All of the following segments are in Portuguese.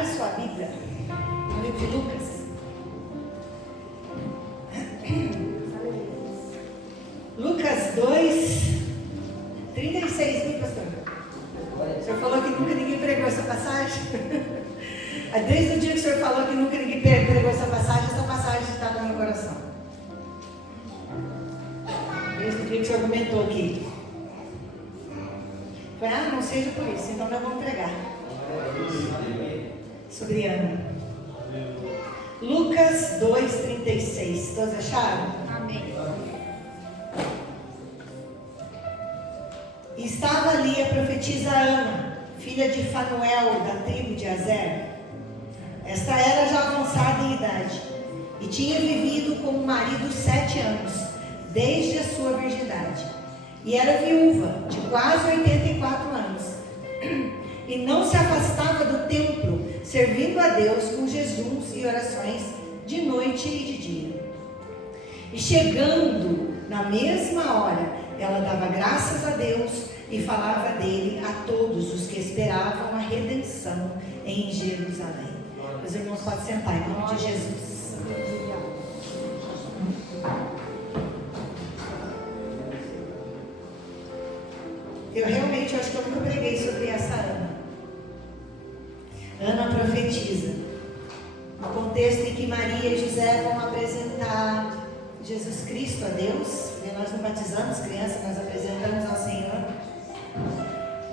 Abra sua Bíblia no livro de Lucas. Lucas 2, 36, viu, pastor? O senhor falou que nunca ninguém pregou essa passagem? Desde o dia que o senhor falou que nunca ninguém pregou essa passagem está no meu coração. Desde o dia que o senhor comentou aqui. Foi, não seja por isso, então nós vamos pregar. Sobre Ana. Lucas 2:36. Todos acharam? Amém. Estava ali a profetisa Ana, filha de Fanuel, da tribo de Azer. Esta era já avançada em idade e tinha vivido com o marido 7 anos, desde a sua virgindade. E era viúva de quase 84 anos. E não se afastava do templo, servindo a Deus com jejuns e orações de noite e de dia. E chegando na mesma hora, ela dava graças a Deus e falava dele a todos os que esperavam a redenção em Jerusalém. Os irmãos podem sentar em nome de Jesus. Eu realmente acho que eu nunca preguei sobre essa Ana. Ana profetiza. No contexto em que Maria e José vão apresentar Jesus Cristo a Deus. E nós não batizamos crianças, nós apresentamos ao Senhor.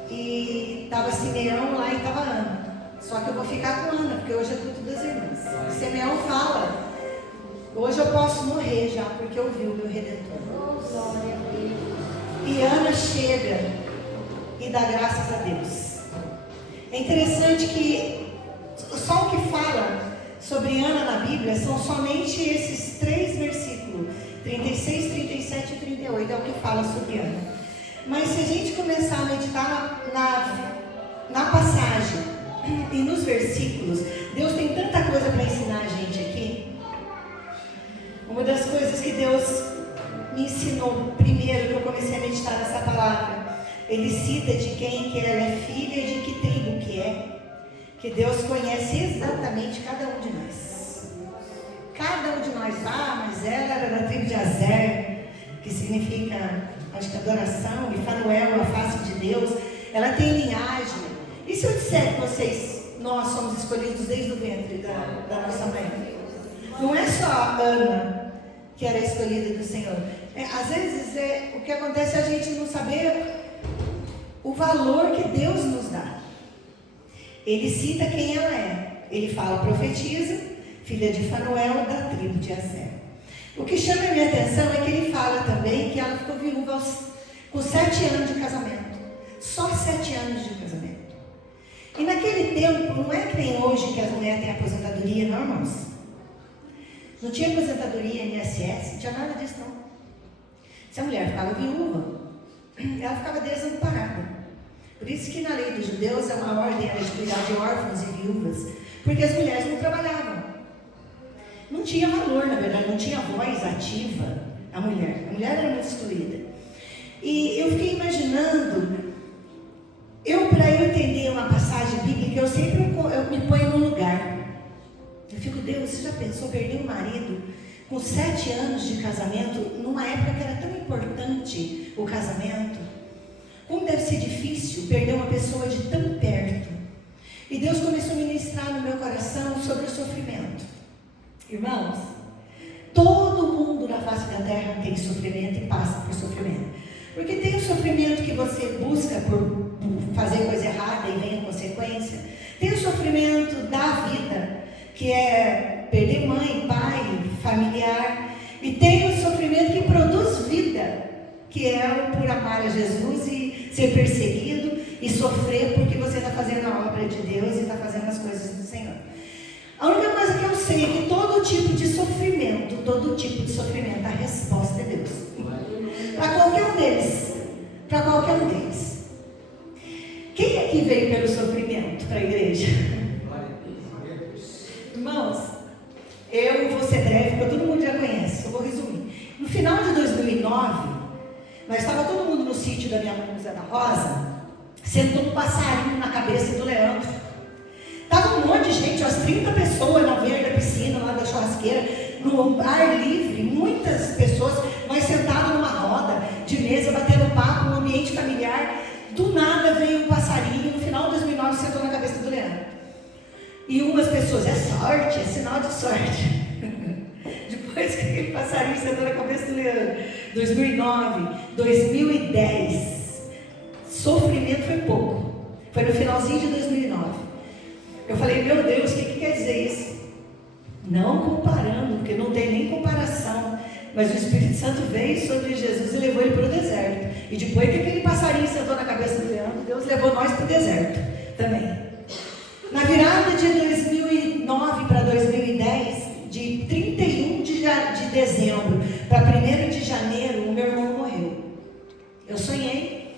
E estava Simeão lá e estava Ana. Só que eu vou ficar com Ana, porque hoje é culto das irmãs. Simeão fala: hoje eu posso morrer já, porque eu vi o meu Redentor. E Ana chega e dá graças a Deus. É interessante que só o que fala sobre Ana na Bíblia são somente esses 3 versículos, 36, 37 e 38, é o que fala sobre Ana. Mas se a gente começar a meditar na passagem e nos versículos, Deus tem tanta coisa para ensinar a gente aqui. Uma das coisas que Deus me ensinou primeiro que eu comecei a meditar nessa palavra, ele cita de quem que ela é filha e de que tribo que é, que Deus conhece exatamente cada um de nós. Cada um de nós, mas ela era da tribo de Azer, que significa, acho que adoração, e Fanuel, a face de Deus. Ela tem linhagem. E se eu disser que nós somos escolhidos desde o ventre da nossa mãe? Não é só a Ana que era escolhida do Senhor. Às vezes o que acontece é a gente não saber o valor que Deus nos dá. Ele cita quem ela é. Ele fala profetisa, filha de Fanuel, da tribo de Azer. O que chama a minha atenção é que ele fala também que ela ficou viúva com 7 anos de casamento. Só 7 anos de casamento. E naquele tempo, não é que nem hoje que as mulheres têm aposentadoria, não, irmãos. Não tinha aposentadoria INSS, não tinha nada disso, não. Se a mulher ficava viúva, ela ficava desamparada. Por isso que na lei dos judeus, uma ordem era de cuidar de órfãos e viúvas, porque as mulheres não trabalhavam. Não tinha valor, na verdade, não tinha voz ativa a mulher. A mulher era muito excluída. E eu fiquei imaginando, para eu entender uma passagem bíblica, eu sempre me ponho no lugar. Eu fico, Deus, você já pensou perder um marido com 7 anos de casamento, numa época que era tão importante o casamento? Como deve ser difícil perder uma pessoa de tão perto? E Deus começou a ministrar no meu coração sobre o sofrimento. Irmãos, todo mundo na face da terra tem sofrimento e passa por sofrimento. Porque tem o sofrimento que você busca por fazer coisa errada e vem a consequência. Tem o sofrimento da vida, que é perder mãe, pai, familiar. E tem o sofrimento que produz vida, que é o por amar a Jesus e ser perseguido e sofrer porque você está fazendo a obra de Deus e está fazendo as coisas do Senhor. A única coisa que eu sei é que todo tipo de sofrimento, a resposta é Deus. Para qualquer um deles. Para qualquer um deles. Quem aqui veio pelo sofrimento para a igreja? Irmãos, eu vou ser breve, porque todo mundo já conhece, eu vou resumir. No final de 2009, nós estava todo mundo no sítio da minha mãe, Zé da Rosa, sentou um passarinho na cabeça do Leandro. Estava um estava um monte de gente, umas 30 pessoas na beira da piscina, lá da churrasqueira, no ar livre, muitas pessoas, nós sentados numa roda de mesa, batendo papo, num ambiente familiar. Do nada veio um passarinho, no final de 2009 sentou na cabeça do Leandro. E umas pessoas, é sorte, é sinal de sorte. Depois que aquele passarinho sentou na cabeça do Leandro, 2009, 2010, sofrimento foi pouco. Foi no finalzinho de 2009. Eu falei, meu Deus, o que quer dizer isso? Não comparando, porque não tem nem comparação. Mas o Espírito Santo veio sobre Jesus e levou ele para o deserto. E depois que aquele passarinho sentou na cabeça do Leandro, Deus levou nós para o deserto também. Na virada de 2009 para 2010, de 31 de dezembro para 1º de janeiro, o meu irmão morreu. Eu sonhei.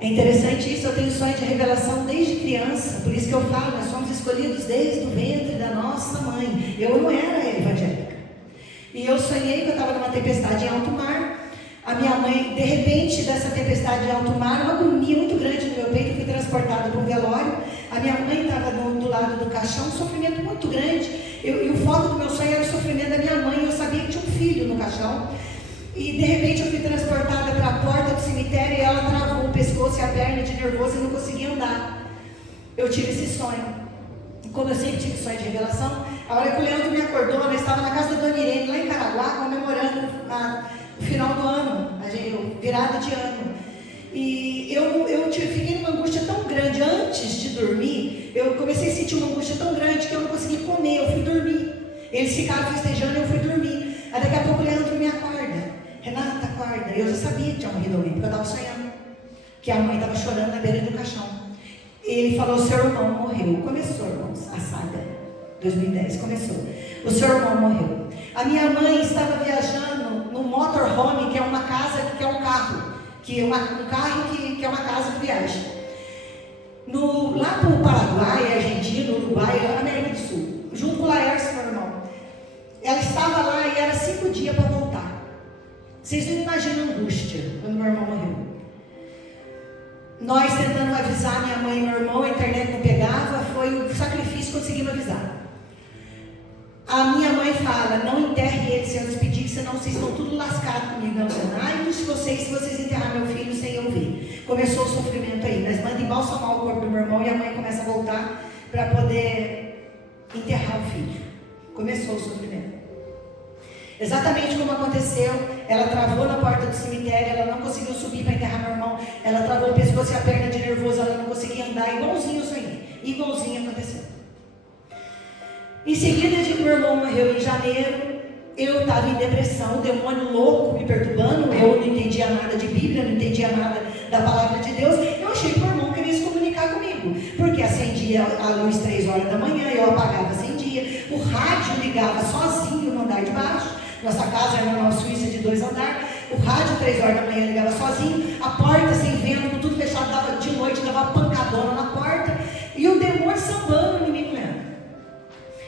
É interessante isso, eu tenho sonho de revelação desde criança, por isso que eu falo, nós somos escolhidos desde o ventre da nossa mãe. Eu não era evangélica. E eu sonhei que eu estava numa tempestade em alto mar. A minha mãe, de repente, dessa tempestade em alto mar, uma agonia muito grande no meu peito, eu fui transportada para um velório. A minha mãe estava do lado do caixão, um sofrimento muito grande. E o foco do meu sonho era o sofrimento da minha mãe. Eu sabia que tinha um filho no caixão. E de repente eu fui transportada para a porta do cemitério e ela travou o pescoço e a perna de nervoso e não conseguia andar. Eu tive esse sonho. Como eu sempre tive sonho de revelação, a hora que o Leandro me acordou, eu estava na casa da Dona Irene, lá em Caraguá, comemorando o final do ano, a virada de ano. E eu fiquei numa angústia tão grande antes de dormir. Eu comecei a sentir uma angústia tão grande que eu não consegui comer, eu fui dormir. Eles ficaram festejando e eu fui dormir. Aí daqui a pouco o Leandro me acorda. Renata, acorda. Eu já sabia que tinha morrido alguém, porque eu estava sonhando. Que a mãe estava chorando na beira do caixão. Ele falou, seu irmão morreu. Começou, irmãos, a saga. 2010, começou. O seu irmão morreu. A minha mãe estava viajando no motorhome, que é uma casa, que é um carro. Que é um carro que é uma casa de viagem. Lá para o Paraguai, Argentina, Uruguai, América do Sul. Junto com o Laércio, meu irmão. Ela estava lá e era 5 dias para voltar. Vocês não imaginam a angústia quando meu irmão morreu. Nós tentando avisar minha mãe e meu irmão, a internet não pegava, foi um sacrifício conseguimos avisar. A minha mãe fala, não enterre ele sem eu despedir, senão vocês estão tudo lascados comigo. Não, ai, se vocês enterrar meu filho sem eu ver. Começou o sofrimento aí. Nós mandamos embalsamar o corpo do meu irmão e a mãe começa a voltar para poder enterrar o filho. Começou o sofrimento. Exatamente como aconteceu, ela travou na porta do cemitério, ela não conseguiu subir para enterrar meu irmão, ela travou o pescoço e a perna de nervoso, ela não conseguia andar, igualzinho isso aí, igualzinho aconteceu. Em seguida, meu irmão morreu em janeiro, eu estava em depressão, o demônio louco me perturbando, eu não entendia nada de Bíblia, não entendia nada da palavra de Deus, eu achei que meu irmão queria se comunicar comigo, porque acendia a luz 3 horas da manhã, eu apagava, acendia, o rádio ligava sozinho no andar de baixo. Nossa casa era uma Suíça de 2 andares, o rádio 3 horas da manhã ligava sozinho, a porta sem vento, com tudo fechado, dava de noite, dava pancadona na porta, e o demônio sambando em mim, Leandro.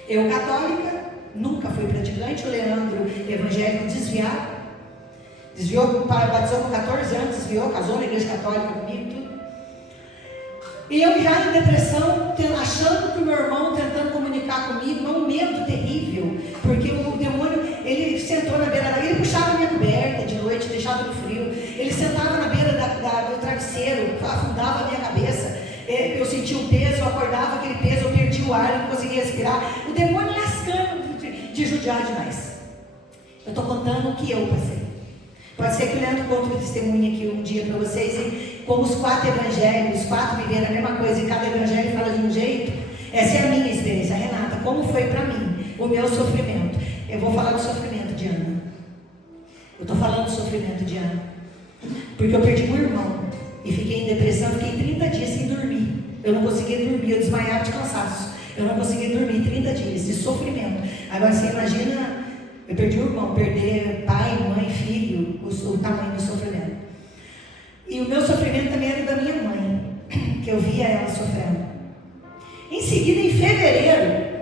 Eu católica, nunca fui praticante, o Leandro evangélico desviou, batizou com 14 anos, desviou, casou na igreja católica comigo, tudo. E eu já em depressão, achando que o meu irmão tentando comunicar comigo, um medo terrível, porque o demônio, ele sentou na beira ele puxava a minha coberta de noite, deixava no frio, ele sentava na beira do travesseiro, afundava a minha cabeça, eu sentia um peso, eu acordava aquele peso, eu perdi o ar, eu não conseguia respirar, o demônio lascando de judiar demais. Eu estou contando o que eu passei. Pode ser que o Leandro conte um testemunho aqui um dia para vocês, hein? Como os 4 evangelhos, os 4 viveram a mesma coisa e cada evangelho fala de um jeito. Essa é a minha experiência, Renata, como foi para mim, o meu sofrimento. Eu vou falar do sofrimento de Ana. Eu estou falando do sofrimento de Ana, porque eu perdi meu irmão e fiquei em depressão, fiquei 30 dias sem dormir. Eu não conseguia dormir, eu desmaiava de cansaço. Eu não conseguia dormir 30 dias de sofrimento. Agora você imagina, eu perdi o irmão, perder pai, mãe, filho, o tamanho do sofrimento. E o meu sofrimento também era da minha mãe, que eu via ela sofrendo. Em seguida, em fevereiro,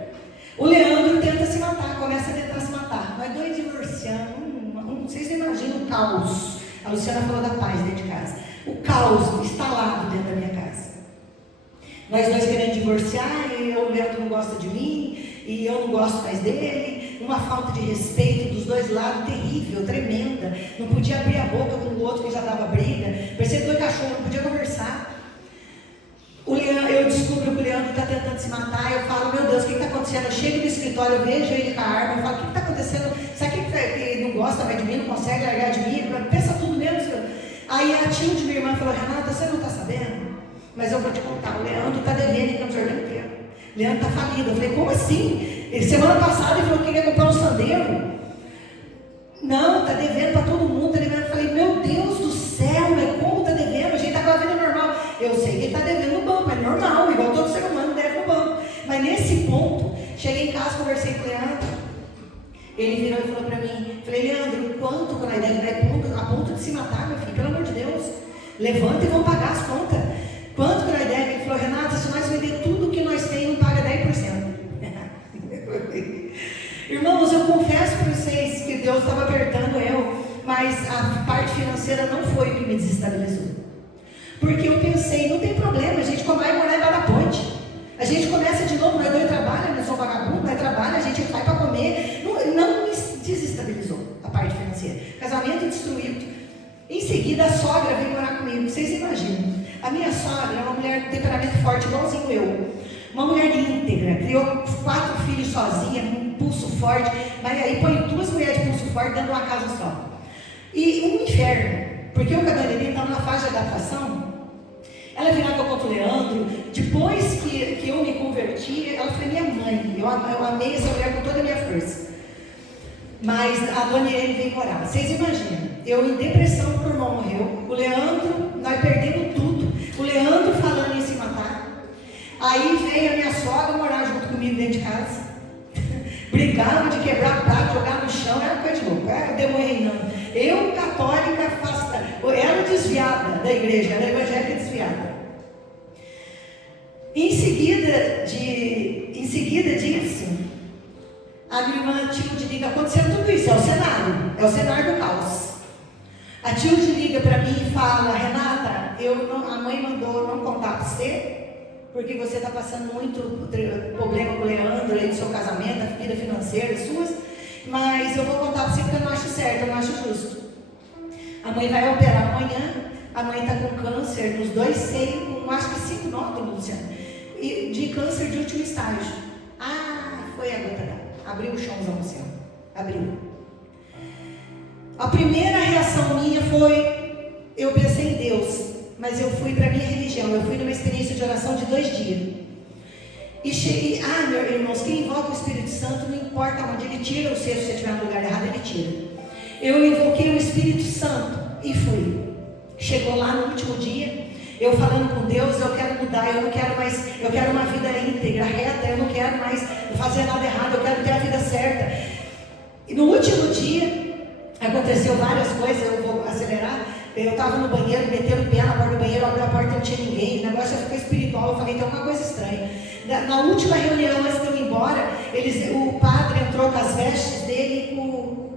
o Leandro tenta se matar, começa a tentar se matar. Nós 2 divorciando, vocês não imaginam o caos. A Luciana falou da paz dentro de casa. O caos instalado dentro da minha casa. Nós dois querendo divorciar, e o Leandro não gosta de mim, e eu não gosto mais dele. Uma falta de respeito dos dois lados terrível, tremenda. Não podia abrir a boca com o outro que já dava briga. Parecia dois cachorros, não podia conversar. Eu descubro que o Leandro está tentando se matar. Eu falo, meu Deus, o que está acontecendo? Eu chego no escritório, eu vejo ele com a arma. Eu falo, o que está acontecendo? Sabe que ele não gosta mais de mim, não consegue largar de mim? Pensa tudo mesmo. Aí a tia de minha irmã falou, Renata, você não está sabendo? Mas eu vou te contar, o Leandro está devendo em Campos Jordão inteiro. O Leandro está falido. Eu falei, como assim? Semana passada ele falou que queria comprar um sandeiro. Não, está devendo para todo mundo. Eu falei, meu Deus do céu, mas como está devendo? A gente está com a vida normal. Eu sei que ele está devendo no banco, é normal, igual todo ser humano deve no banco. Mas nesse ponto, cheguei em casa, conversei com o Leandro. Ele virou e falou para mim, falei, Leandro, quanto que nós devemos? A ponto de se matar, meu filho, pelo amor de Deus. Levanta e vamos pagar as contas. Quanto que nós devemos? Ele falou, Renata, se nós vender tudo que nós temos, não paga 10%. Irmãos, eu confesso para vocês que Deus estava apertando eu, mas a parte financeira não foi o que me desestabilizou. Porque eu pensei, não tem problema, a gente vai morar embaixo da ponte. A gente começa de novo, nós dois trabalhamos, nós somos vagabundos, nós trabalhamos, a gente vai para comer. Não me desestabilizou a parte financeira. Casamento destruído. Em seguida, a sogra veio morar comigo. Vocês imaginam? A minha sogra é uma mulher de temperamento forte, igualzinho eu. Uma mulher íntegra, criou 4 filhos sozinha, um pulso forte. Mas aí põe 2 mulheres de pulso forte dentro de uma casa só. E um inferno, porque o cabeleireiro estava na fase de adaptação. Ela virava contra o Leandro. Depois que eu me converti, ela foi minha mãe. Eu amei essa mulher com toda a minha força. Mas a dona Irene veio morar. Vocês imaginam? Eu em depressão, porque o irmão morreu. O Leandro, nós perdemos tudo. O Leandro falando em se matar. Aí veio a minha sogra morar junto comigo dentro de casa. Brigava de quebrar prato, jogar no chão. Era coisa de louco. Era o demônio reinando. Eu, católica, afastada. Ela desviada da igreja. Ela é evangélica desviada. Em seguida disso, a minha irmã Tilde liga, acontecendo tudo isso, é o cenário do caos. A Tilde liga para mim e fala, Renata, a mãe mandou não contar para você, porque você está passando muito problema com o Leandro, além do seu casamento, a vida financeira suas, mas eu vou contar para você porque eu não acho certo, eu não acho justo. A mãe vai operar amanhã, a mãe está com câncer nos 2 seios, com acho que 5 nódulos, Luciano, de câncer de último estágio. Foi a gota d'água. Abriu o chãozão no céu. Abriu. A primeira reação minha foi, eu pensei em Deus, mas eu fui para a minha religião, eu fui numa experiência de oração de 2 dias. E cheguei, meus irmãos, quem invoca o Espírito Santo, não importa onde ele tira, ou se você estiver no lugar errado, ele tira. Eu invoquei o Espírito Santo e fui. Chegou lá no último dia, eu falando com Deus, eu quero mudar, eu não quero mais, eu quero uma vida íntegra, reta, eu não quero mais fazer nada errado, eu quero ter a vida certa. E no último dia, aconteceu várias coisas, eu vou acelerar. Eu estava no banheiro, metendo o pé na porta do banheiro, abriu a porta, não tinha ninguém, o negócio ficou espiritual, eu falei, tem alguma coisa estranha. Na última reunião, antes de eu ir embora, o padre entrou com as vestes dele com o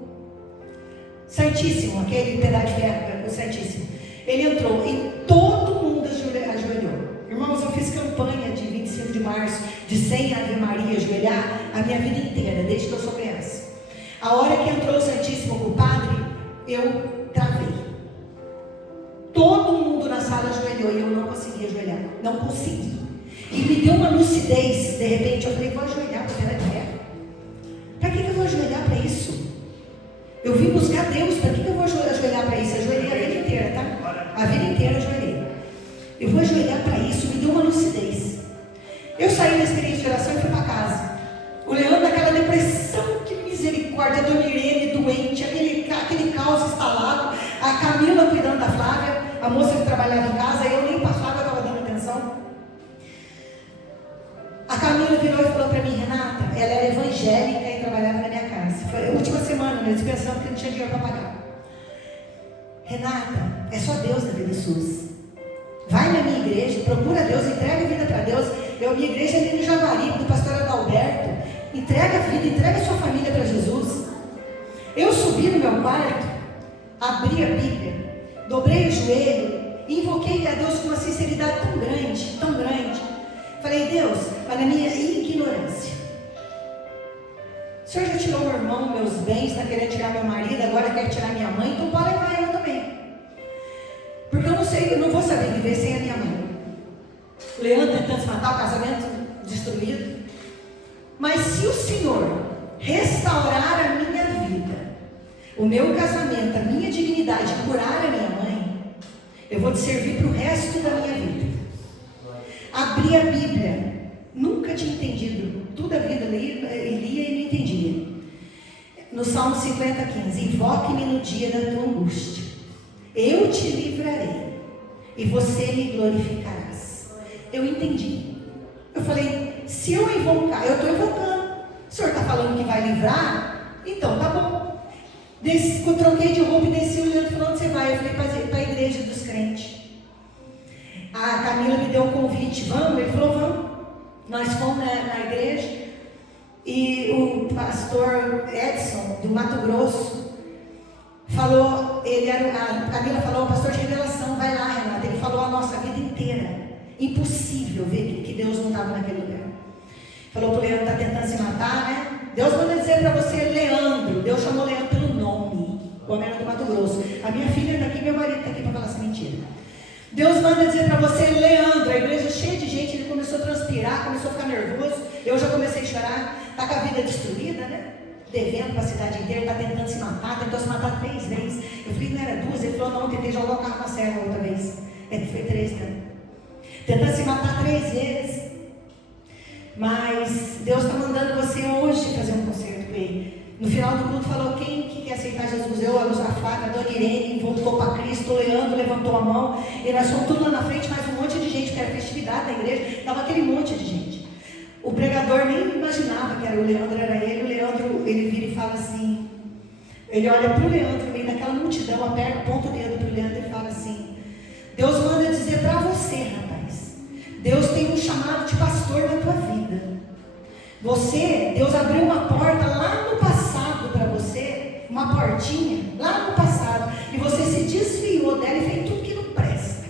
Santíssimo, aquele pedaço de ferro, o Santíssimo. Ele entrou e todo mundo ajoelhou. Irmãos, eu fiz campanha de 25 de março, de 100 Ave Maria, ajoelhar a minha vida inteira, desde que eu sou criança. A hora que entrou o Santíssimo com o padre, eu travei. Todo mundo na sala ajoelhou e eu não consegui ajoelhar. Não consegui. E me deu uma lucidez. De repente eu falei, vou ajoelhar porque ela é terra. Para que eu vou ajoelhar para isso? Eu vim buscar Deus. Para que eu vou ajoelhar para isso? Eu ajoelhei a vida inteira, tá? A vida inteira eu ajoelhei. Eu vou ajoelhar para isso. Me deu uma lucidez. Eu saí da experiência de oração e fui para casa. O Leandro naquela depressão, que misericórdia, a dona Irene doente, aquele caos instalado, a Camila cuidando da Flávia, a moça que trabalhava em casa, eu nem para a Flávia estava dando atenção. A Camila virou e falou para mim, Renata, ela era evangélica e trabalhava na minha casa. Foi a última semana, né, pensando que não tinha dinheiro para pagar. Renata, é só Deus na vida SUS. Vai na minha igreja, procura Deus, entrega a vida para Deus. Minha igreja é ali no Javari, do pastor Adalberto. Entrega a vida, entrega a sua família para Jesus. Eu subi no meu quarto, abri a Bíblia, dobrei o joelho e invoquei a Deus com uma sinceridade tão grande, meu irmão meus bens, está querendo tirar meu marido, agora quer tirar minha mãe, então pode levar eu também. Porque eu não sei, eu não vou saber viver sem a minha mãe. Leandro tentando se matar, o casamento destruído. Mas se o Senhor restaurar a minha vida, o meu casamento, a minha dignidade, curar a minha mãe, eu vou te servir para o resto da minha vida. Abri a Bíblia, nunca tinha entendido, toda a vida lia e não entendia. No Salmo 50:15, invoque-me no dia da tua angústia, eu te livrarei e você me glorificarás. Eu entendi. Eu falei, se eu invocar, eu estou invocando. O Senhor está falando que vai livrar? Então tá bom. Eu troquei de roupa e desci, o Leandro falou, onde você vai? Eu falei, para a igreja dos crentes. A Camila me deu um convite, vamos? Ele falou, vamos. Nós fomos na igreja e o pastor Edson, do Mato Grosso, falou, a Camila falou, pastor de revelação, vai lá, Renata. Ele falou a nossa vida inteira. Impossível ver que Deus não estava naquele lugar. Falou para o Leandro, está tentando se matar, né? Deus manda dizer para você, Leandro. Deus chamou Leandro pelo nome, o homem era do Mato Grosso. A minha filha está aqui, meu marido está aqui para falar essa mentira. Deus manda dizer para você, Leandro. A igreja cheia de gente, ele começou a transpirar, começou a ficar nervoso. Eu já comecei a chorar. Está com a vida destruída, né? Devendo para a cidade inteira, está tentando se matar, tentou se matar 3 vezes. Eu falei, não era 2, ele falou, não, tentei jogar o carro na serra outra vez. Ele foi 3, né? Tentando se matar 3 vezes. Mas Deus está mandando você hoje fazer um concerto com ele. No final do culto falou, quem que quer aceitar Jesus? Eu, a Flávia, a Dona Irene, voltou para Cristo, o Leandro levantou a mão, e nós fomos tudo lá na frente, mais um monte de gente, porque era festividade da igreja, estava aquele monte de gente. O pregador nem imaginava que era o Leandro, era ele. O Leandro, ele vira e fala assim, ele olha para o Leandro, no meio daquela multidão, aperta, aponta o dedo para o Leandro e fala assim, Deus manda dizer para você, rapaz, Deus tem um chamado de pastor na tua vida. Deus abriu uma porta lá no passado para você, uma portinha lá no passado, e você se desviou dela e fez tudo que não presta.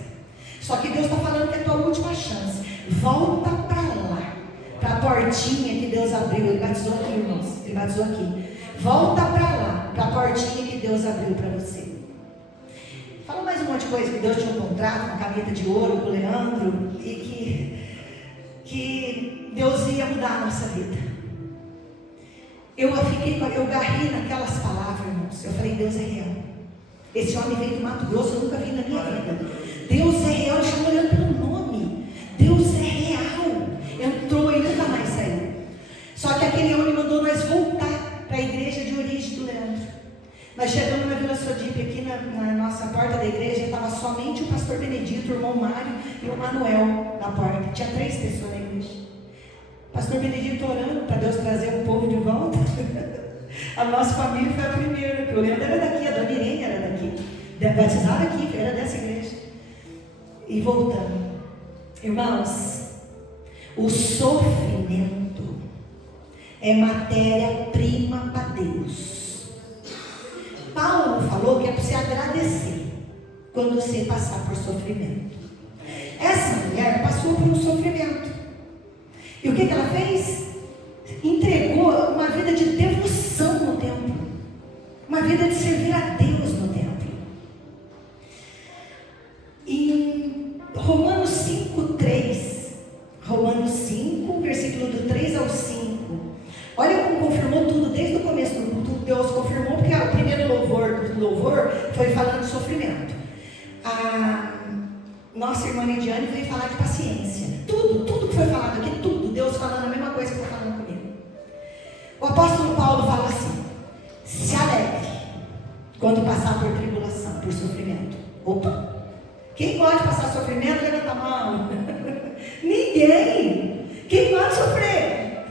Só que Deus está falando que é a tua última chance. Volta para lá, para a portinha que Deus abriu. Ele batizou aqui, irmãos, ele batizou aqui. Volta para lá, para a portinha que Deus abriu para você. Fala mais um monte de coisa, que Deus tinha um contrato, uma caneta de ouro com o Leandro, e que Deus ia mudar a nossa vida. Eu garri naquelas palavras, irmãos. Eu falei, Deus é real. Esse homem veio do Mato Grosso, eu nunca vi na minha vida. Deus é real, eu chamo olhando pelo nome. Deus é real. Entrou e nunca mais saiu. Só que aquele homem mandou nós voltar para a igreja de origem do Leandro. Nós chegamos na Vila Sodipe, aqui na nossa porta da igreja, estava somente o pastor Benedito, o irmão Mário e o Manuel na porta. Tinha 3 pessoas na igreja. Pastor Benedito orando para Deus trazer o povo de volta. A nossa família foi a primeira, porque o Leandro era daqui, a Dona Irene era daqui. Batizada aqui, era dessa igreja. E voltando. Irmãos, o sofrimento é matéria-prima para Deus. Paulo falou que é para você agradecer quando você passar por sofrimento. Essa mulher passou por um sofrimento. E o que ela fez? Entregou uma vida de devoção no templo. Uma vida de servir a Deus no templo. Em Romanos 5:3, Romanos 5, versículo do 3 ao 5. Olha como confirmou tudo, desde o começo do culto. Deus confirmou, porque o primeiro louvor foi falando de sofrimento. A nossa irmã Lidiane veio falar de paciência. Tudo que foi falado aqui, tudo, Deus falando a mesma coisa que está falando comigo. O apóstolo Paulo fala assim, se alegre quando passar por tribulação, por sofrimento. Opa! Quem gosta de passar sofrimento, levanta a mão. Ninguém. Quem gosta de sofrer?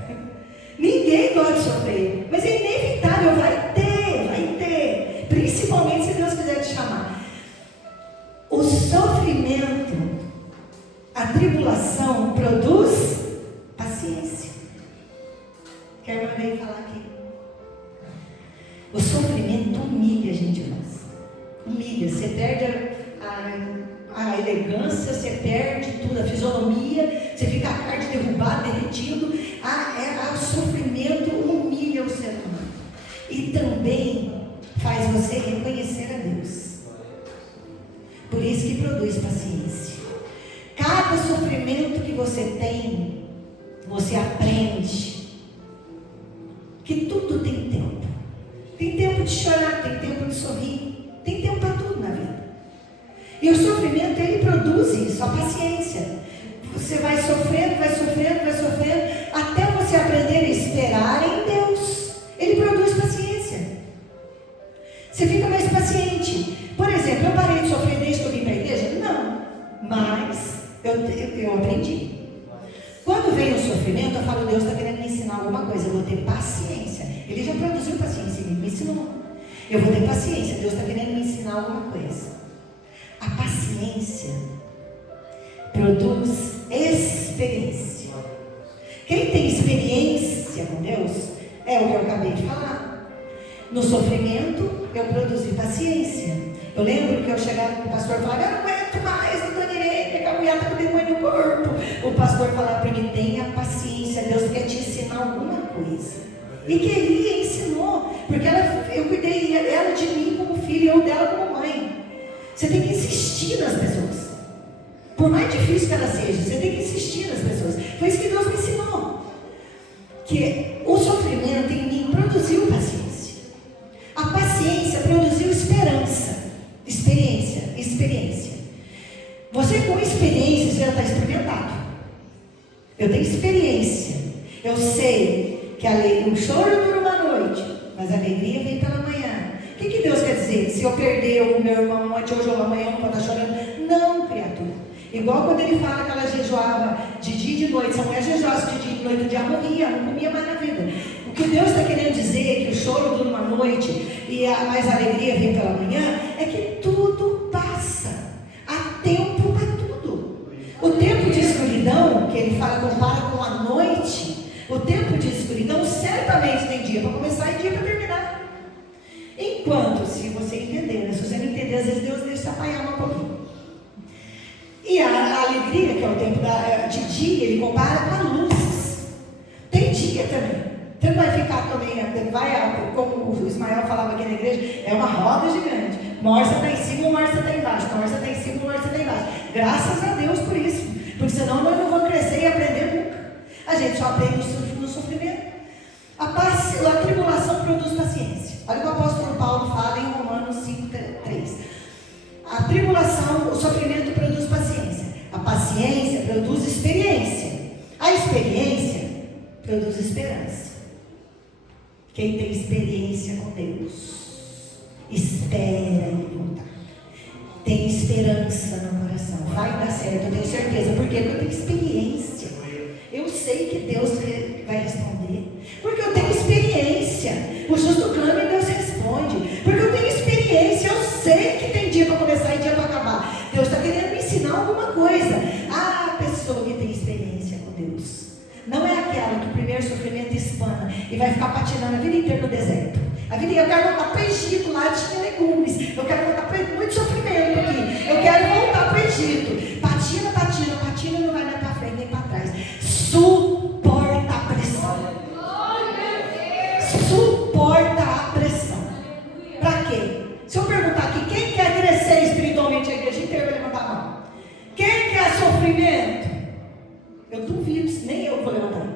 Ninguém gosta de sofrer. Mas é inevitável, vai ter. Principalmente se Deus quiser te chamar. O sofrimento, a tribulação produz paciência. Que a irmã veio falar aqui. O sofrimento humilha, gente, irmãs. Humilha. Você perde a elegância, você perde tudo, a fisionomia, você fica a carne derrubada, derretido. O sofrimento humilha o ser humano. produz paciência. Cada sofrimento que você tem, você aprende que tudo tem tempo. Tem tempo de chorar, tem tempo de sorrir, tem tempo para tudo na vida. E o sofrimento, ele produz isso, a paciência. Você vai sofrendo, vai sofrendo, vai sofrendo, até você aprender a esperar em Deus. Ele produz paciência. Você fica mais paciente. Por exemplo, eu parei de sofrer desde que eu vim para a igreja? Não, mas eu aprendi. Quando vem o sofrimento, eu falo, Deus está querendo me ensinar alguma coisa, eu vou ter paciência. Ele já produziu paciência em mim, me ensinou. Eu vou ter paciência, Deus está querendo me ensinar alguma coisa. A paciência produz experiência. Quem tem experiência com Deus, é o que eu acabei de falar. No sofrimento, eu produzi paciência. Eu lembro que eu chegava com o pastor e falava, eu não aguento mais, não estou direito, porque a mulher está com demônio no corpo. O pastor falava para mim, tenha paciência, Deus quer te ensinar alguma coisa. E queria, ensinou, porque eu cuidei ela de mim como filho, eu dela como mãe. Você tem que insistir nas pessoas. Por mais difícil que ela seja, você tem que insistir nas pessoas. Foi isso que Deus me ensinou. Que o sofrimento em mim produziu paciência. A paciência produziu esperança. Experiência. Você com experiência, você já está experimentado. Eu tenho experiência. Eu sei que o choro dura uma noite, mas a alegria vem pela manhã. O que Deus quer dizer? Se eu perder o meu irmão ontem, hoje ou amanhã, eu não vou estar chorando. Não, criatura. Igual quando ele fala que ela jejuava de dia e de noite. Se a mulher jejuasse de dia e de noite, o dia morria, não comia mais na vida. O que Deus está querendo dizer é que o choro dura uma noite e mais a alegria vem pela manhã, é que tudo passa. Há tempo para tudo. O tempo de escuridão, que ele fala, compara com a noite. O tempo de escuridão certamente tem dia para começar e dia para terminar. Enquanto, se você entender, né? Se você não entender, às vezes Deus deixa apanhar um pouquinho. E a alegria, que é o tempo de dia, ele compara com a luz. Tem dia também. Você não vai ficar também, como o Ismael falava aqui na igreja, é uma roda gigante. Uma hora você está em cima, uma hora você está embaixo. Uma hora você está em cima, uma hora você está embaixo. Graças a Deus por isso. Porque senão nós não vamos crescer e aprender nunca. A gente só aprende no sofrimento. A tribulação produz paciência. Olha o que o apóstolo Paulo fala em Romanos 5:3. A tribulação, o sofrimento produz paciência. A paciência produz experiência. A experiência produz esperança. Quem tem experiência com Deus, espera Ele voltar. Tem esperança no coração. Vai dar certo, eu tenho certeza. Porque eu tenho experiência. Eu sei que Deus vai responder. Porque eu tenho experiência. O justo clama e Deus responde. Porque eu tenho experiência. Eu sei que tem dia para começar e dia para acabar. Deus está querendo me ensinar alguma coisa. A pessoa que tem experiência com Deus não é aquela que o primeiro sofrimento espana e vai ficar patinando a vida inteira no deserto. A vida inteira, eu quero voltar para o Egito, lá tinha legumes. Eu quero voltar para muito sofrimento aqui. Eu quero voltar para o Egito. Patina, não vai nem para frente nem para trás. Suporta a pressão. Suporta a pressão. Para quê? Se eu perguntar aqui, quem quer crescer espiritualmente, a igreja inteira vai levantar a mão. Quem quer sofrimento? Eu duvido, nem eu vou levantar.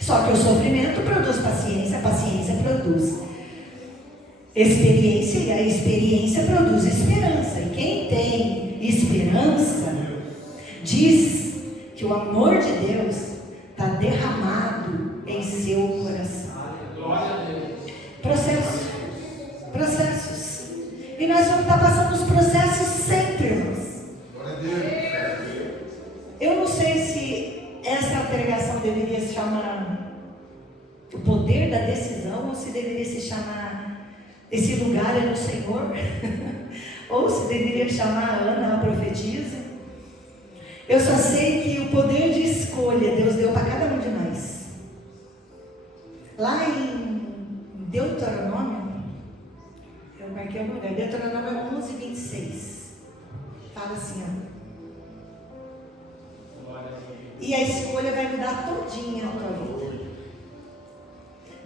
Só que o sofrimento produz paciência, a paciência produz experiência e a experiência produz esperança. E quem tem esperança diz que o amor de Deus está derramado em seu coração. Processos. E nós vamos estar passando os processos sempre, irmãos. Eu não sei se essa pregação deveria se chamar o poder da decisão, ou se deveria se chamar esse lugar é no Senhor, ou se deveria chamar Ana, a profetisa. Eu só sei que o poder de escolha Deus deu para cada um de nós. Lá em Deuteronômio, eu marquei algum lugar, Deuteronômio 11:26, fala assim, ó. E a escolha vai mudar todinha a tua vida.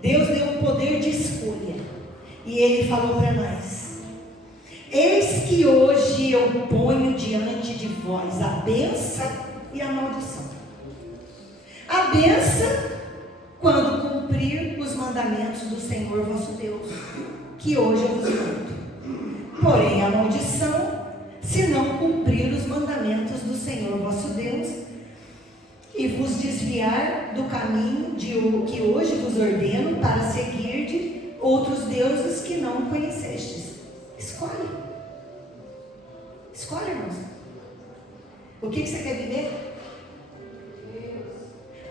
Deus deu um poder de escolha. E Ele falou para nós: eis que hoje hoje eu ponho diante de vós a bênção e a maldição. A bênção, quando cumprir os mandamentos do Senhor vosso Deus, que hoje eu vos mando. Porém, a maldição, se não cumprir os mandamentos do Senhor vosso Deus, e vos desviar do caminho que hoje vos ordeno, para seguir outros deuses que não conhecestes. Escolhe. Escolhe, irmãos. O que você quer viver?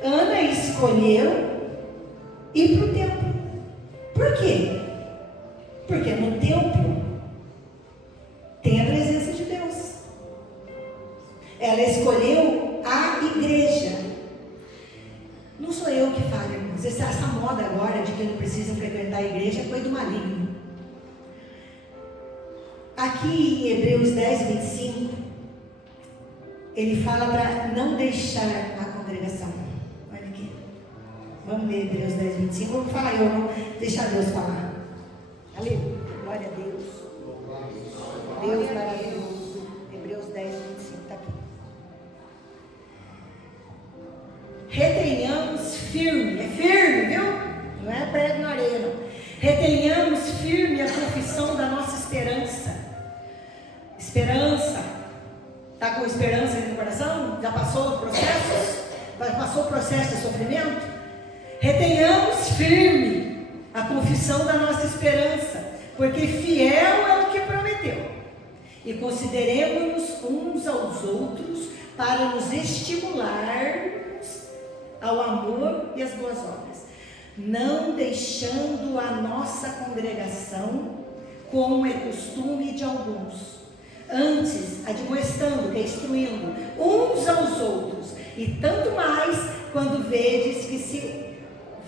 Ana escolheu ir para o templo. Por quê? Porque no templo tem a presença de Deus. Ela escolheu a igreja. Não sou eu que falo, irmãos. Essa moda agora de que não precisa frequentar a igreja é coisa do maligno. Aqui em Hebreus 10, 25, ele fala para não deixar a congregação. Olha aqui. Vamos ler Hebreus 10, 25. Vamos falar eu, não deixar Deus falar. Aleluia. Glória a Deus. Deus maravilhoso. Hebreus 10, 25 está aqui. Retenhamos firme. É firme, viu? Não é prego na areia, não. Retenhamos firme a confissão da nossa esperança. Esperança. Está com esperança no coração? Já passou o processo? Já passou o processo de sofrimento? Retenhamos firme a confissão da nossa esperança, porque fiel é o que prometeu. E consideremos-nos uns aos outros para nos estimularmos ao amor e às boas obras, não deixando a nossa congregação, como é costume de alguns, antes admoestando, que é instruindo, uns aos outros, e tanto mais quando vedes que se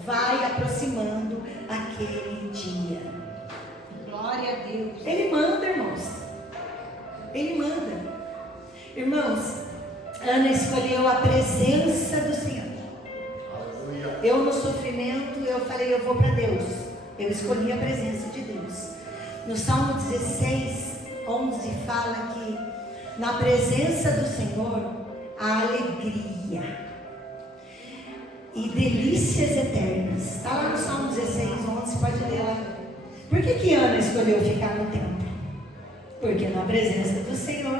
vai aproximando aquele dia. Glória a Deus. Ele manda, irmãos. Ele manda. Irmãos, Ana escolheu a presença do Senhor. Eu no sofrimento, eu falei, eu vou para Deus. Eu escolhi a presença de Deus. No Salmo 16, 11 fala que na presença do Senhor há alegria e delícias eternas. Está lá no Salmo 16, 11, pode ler lá. Por que Ana escolheu ficar no templo? Porque na presença do Senhor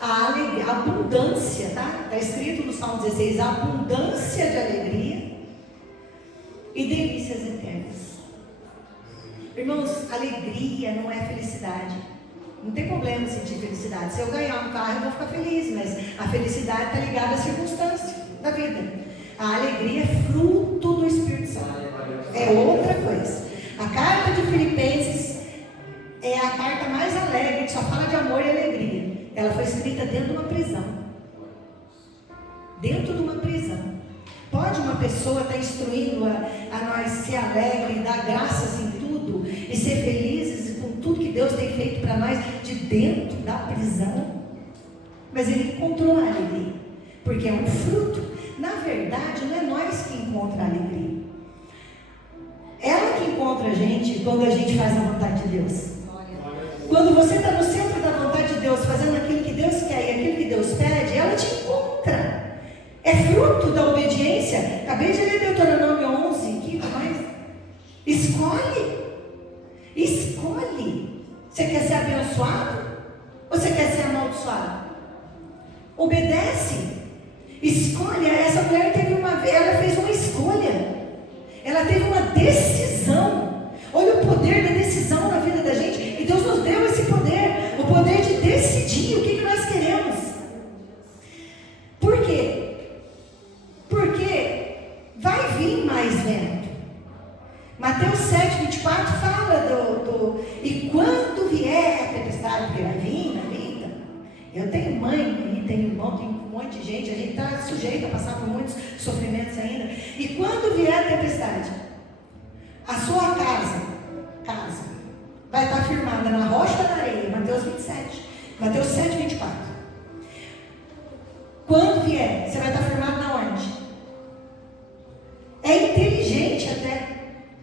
há alegria, abundância, tá? Está escrito no Salmo 16, abundância de alegria e delícias eternas. Irmãos, alegria não é felicidade. Não tem problema sentir felicidade. Se eu ganhar um carro, eu vou ficar feliz, mas a felicidade está ligada à circunstância da vida. A alegria é fruto do Espírito Santo. É outra coisa. A carta de Filipenses é a carta mais alegre, que só fala de amor e alegria. Ela foi escrita dentro de uma prisão. Dentro de uma prisão. Pode uma pessoa estar instruindo a nós ser alegre, dar graças em tudo e ser felizes com tudo que Deus tem feito para nós de dentro da prisão? Mas ele encontrou a alegria, porque é um fruto. Na verdade, não é nós que encontramos a alegria. Ela que encontra a gente quando a gente faz a vontade de Deus. Quando você está no centro da vontade de Deus, fazendo aquilo que Deus quer e aquilo que Deus pede, ela te encontra. É fruto da obediência. Acabei de ler Deuteronômio 11, que mais? Escolhe. Escolhe. Você quer ser abençoado? Ou você quer ser amaldiçoado? Obedece. Escolha. Essa mulher ela fez uma escolha. Ela teve uma decisão. Olha o poder da decisão na vida da gente. E Deus nos deu esse poder. O poder de decidir o que nós queremos. Por quê? Porque vai vir mais vento. Mateus 7, 24 fala e quando vier a tempestade, porque vai vir. Eu tenho mãe, tenho irmão, tenho um monte de gente, a gente está sujeito a passar por muitos sofrimentos ainda. E quando vier a tempestade, a sua casa vai estar firmada na rocha da areia, Mateus 27, Mateus 7, 24. Quando vier, você vai estar firmado na onde? É inteligente até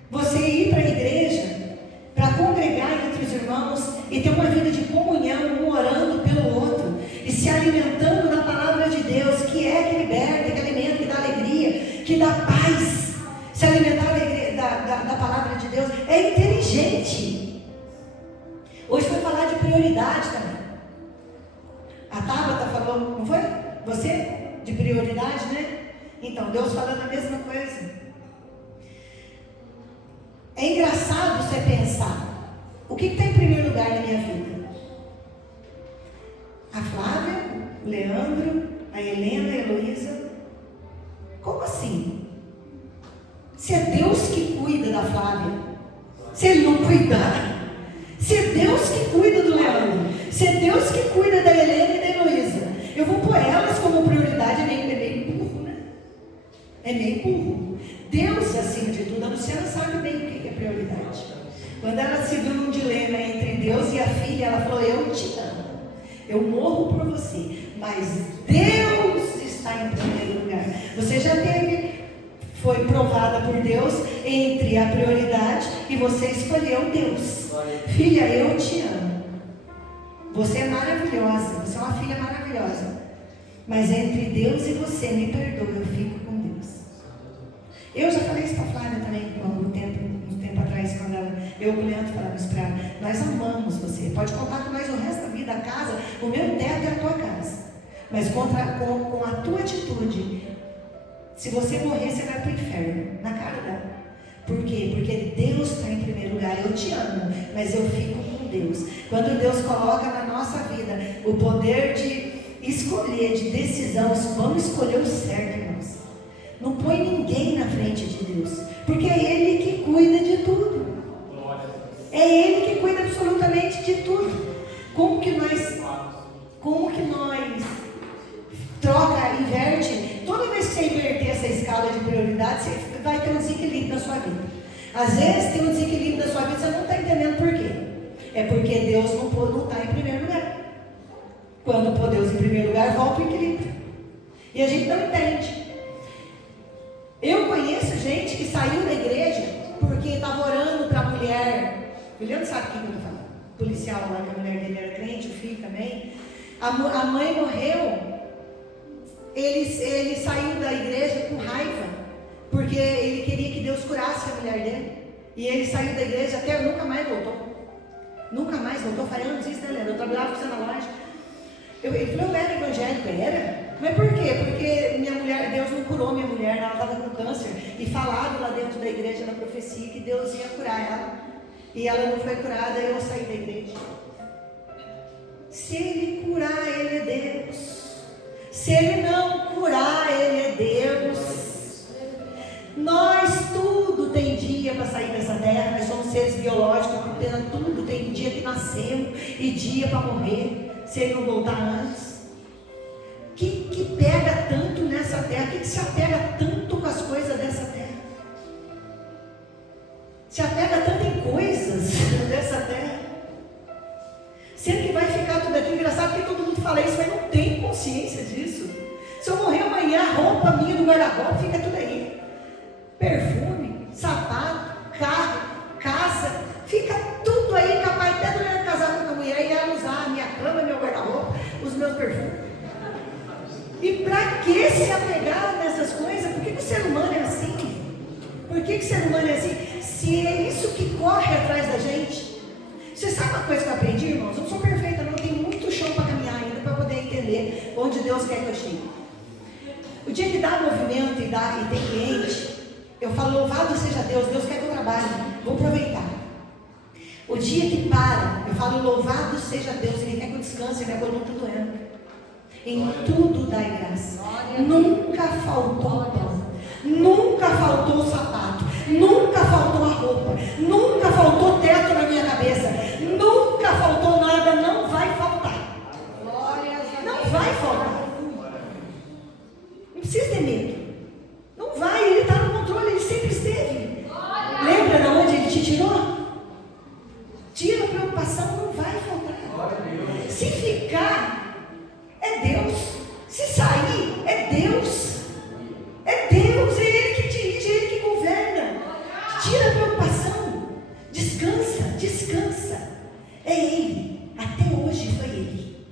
você ir para a igreja, para congregar entre os irmãos e ter uma vida de comunhão, um orando que dá paz. Se alimentar da palavra de Deus é inteligente. Hoje foi falar de prioridade também. A Tabata falou, não foi? Você? De prioridade, né? Então, Deus falando a mesma coisa. É engraçado você pensar, o que está em primeiro lugar na minha vida? A Flávia, o Leandro, a Helena, a Heloísa? Como assim? Se é Deus que cuida da Flávia, se Ele não cuidar, se é Deus que cuida do Leandro, se é Deus que cuida da Helena e da Heloísa, eu vou pôr elas como prioridade, é meio burro, né? É meio burro. Deus, acima de tudo, a Luciana sabe bem o que é prioridade. Quando ela se viu num dilema entre Deus e a filha, ela falou, eu te amo, eu morro por você, mas Deus está em primeiro lugar. Você já foi provada por Deus entre a prioridade e você escolheu Deus. Filha, eu te amo. Você é maravilhosa, você é uma filha maravilhosa. Mas entre Deus e você, me perdoa, eu fico com Deus. Eu já falei isso para a Flávia também, um tempo atrás, quando eu e o Leandro falamos para ela, nós amamos você, pode contar com nós o resto da vida, a casa, o meu teto é a tua casa. Mas com a tua atitude, se você morrer, você vai para o inferno, na cara dela. Por quê? Porque Deus está em primeiro lugar. Eu te amo, mas eu fico com Deus. Quando Deus coloca na nossa vida o poder de escolher, de decisão, vamos escolher o certo, irmãos. Não põe ninguém na frente de Deus, porque é Ele que cuida de tudo. É Ele que cuida absolutamente de tudo. Como que nós troca, inverte? Toda vez que você inverter essa escala de prioridade, você vai ter um desequilíbrio na sua vida. Às vezes tem um desequilíbrio na sua vida, você não está entendendo por quê. É porque Deus não está em primeiro lugar. Quando pôr Deus em primeiro lugar, volta o equilíbrio. E a gente não entende. Eu conheço gente que saiu da igreja porque estava orando para a mulher. O Leandro sabe o que eu estou falando. O policial lá, que a mulher dele era crente, o filho também. A mãe morreu. Ele saiu da igreja com raiva, porque ele queria que Deus curasse a mulher dele. E ele saiu da igreja até nunca mais voltou. Nunca mais voltou. Falei anos isso, né, Leandro? Eu trabalhava com você na loja. Ele falou, eu era evangélico, era? Mas por quê? Porque minha mulher, Deus não curou minha mulher, ela estava com câncer. E falaram lá dentro da igreja, na profecia, que Deus ia curar ela. E ela não foi curada, e eu saí da igreja. Se Ele curar, Ele é Deus. Se Ele não curar, Ele é Deus. Nós tudo tem dia para sair dessa terra. Nós somos seres biológicos, tudo tem dia que nascemos e dia para morrer, se Ele não voltar antes. Que pega tanto nessa terra? Que se apega tanto com as coisas dessa terra? Se apega tanto em coisas dessa terra? Sempre que vai ficar tudo aqui, engraçado que todo mundo fala isso, mas não tem consciência disso. Se eu morrer amanhã, a roupa minha do guarda-roupa fica tudo aí. Perfume, sapato, carro, casa, fica tudo aí, capaz até do Leandro casar com outra mulher e ela usar a minha cama, meu guarda-roupa, os meus perfumes. E para que se apegar nessas coisas? Por que o ser humano é assim? Por que o ser humano é assim? Se é isso que corre atrás da gente. Você sabe uma coisa que eu aprendi, irmãos? Eu não sou perfeita, não tenho muito chão para caminhar ainda para poder entender onde Deus quer que eu chegue. O dia que dá movimento e tem cliente, eu falo, louvado seja Deus, Deus quer que eu trabalhe, vou aproveitar. O dia que para, eu falo, louvado seja Deus, Ele quer que eu descanse, minha coluna está doendo. Em tudo dai graça. Nunca faltou pão, nunca faltou sapato, nunca faltou a roupa, nunca faltou teto na minha cabeça, nunca faltou nada, não vai faltar. Não vai faltar. Não precisa ter medo. Não vai, Ele está no controle, Ele sempre esteve. Lembra de onde Ele te tirou? Tira a preocupação, não vai faltar. Se ficar, é Deus. Se sair, é Deus. É Deus, é Ele que dirige, é Ele que governa. Tira a preocupação. Descansa, descansa. É Ele. Até hoje foi Ele.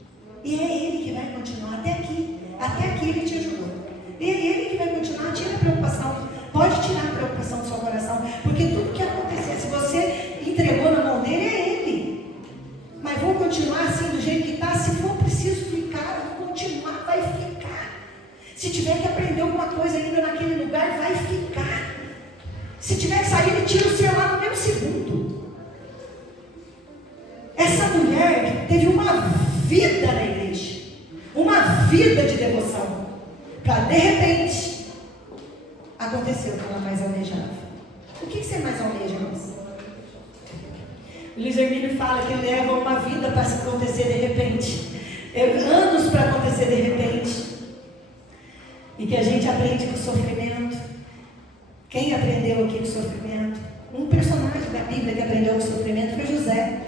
E é Ele que vai continuar até aqui. Até aqui Ele te ajudou. Ele Se tiver que aprender alguma coisa ainda naquele lugar, vai ficar. Se tiver que sair, ele tira o seu lá no mesmo segundo. Essa mulher teve uma vida na igreja, uma vida de devoção, para de repente aconteceu o que ela mais almejava. O que você mais almeja, irmãos? O Luiz Hermínio fala que leva uma vida para acontecer de repente, anos para acontecer de repente, e que a gente aprende com o sofrimento. Quem aprendeu aqui com o sofrimento? Um personagem da Bíblia que aprendeu com o sofrimento foi José.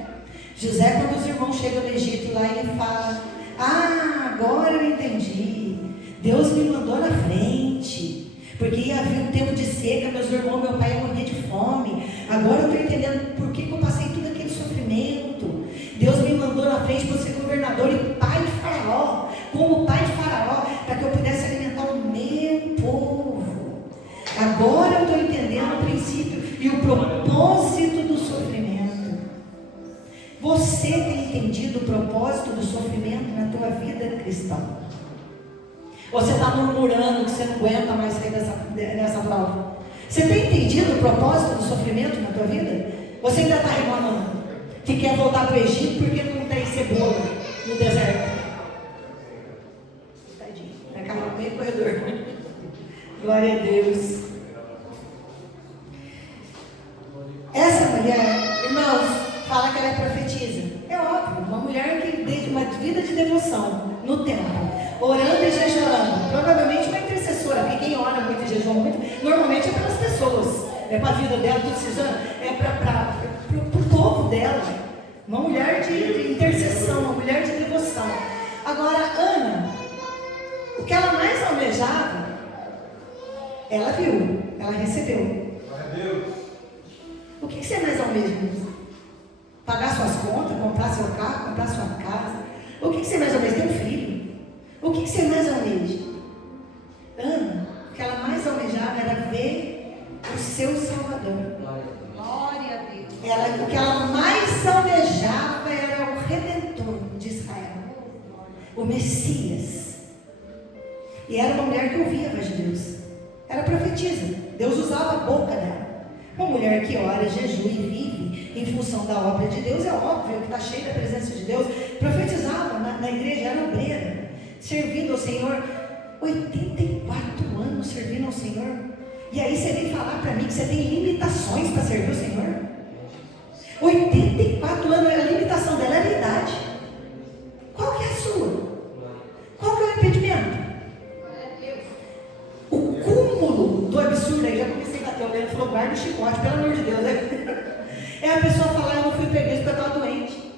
José, quando os irmãos chegam no Egito lá, ele fala: agora eu entendi, Deus me mandou na frente, porque ia haver um tempo de seca, meus irmãos, meu pai ia morrer de fome. Agora eu estou entendendo por que eu passei tudo aquele sofrimento. Deus me mandou na frente para ser governador e pai de Faraó, como pai de Faraó, para que eu pudesse alimentar o meu povo. Agora eu estou entendendo o princípio e o propósito do sofrimento. Você tem entendido o propósito do sofrimento na tua vida cristã? Você está murmurando que você não aguenta mais sair dessa prova? Você tem entendido o propósito do sofrimento na tua vida? Você ainda está reclamando que quer voltar para o Egito porque não tem cebola no deserto? Tadinho, vai cair no meio do corredor. Glória a Deus. Essa mulher, irmãos, fala que ela é profetisa. É óbvio, uma mulher que tem uma vida de devoção no templo, orando e jejuando. Provavelmente uma intercessora, porque quem ora muito e jejua muito, normalmente é pelas pessoas, é para a vida dela, tudo precisando, é para o povo dela. Uma mulher de intercessão, uma mulher de devoção. Agora, Ana, o que ela mais almejava, ela viu, ela recebeu. O que você mais almeja? Pagar suas contas, comprar seu carro, comprar sua casa. O que você mais almeja? Ter um filho. O que você mais almeja? Ana, o que ela mais almejava era ver o seu Salvador. Glória a Deus. O que ela mais almejava era o Redentor de Israel, o Messias. E era uma mulher que ouvia a voz de Deus. Era profetisa. Deus usava a boca dela. Uma mulher que ora, jejua e vive em função da obra de Deus, é óbvio que está cheia da presença de Deus. Profetizava na igreja, era obreira, servindo ao Senhor. 84 anos servindo ao Senhor. E aí você vem falar para mim que você tem limitações para servir o Senhor? 84 anos, a limitação dela era a idade. Qual que é a sua? Qual que é o impedimento? O cúmulo do absurdo, aí já comecei a bater o dedo e falou: guarda o chicote, pelo amor de Deus. É a pessoa falar: eu não fui pra igreja porque eu estava doente.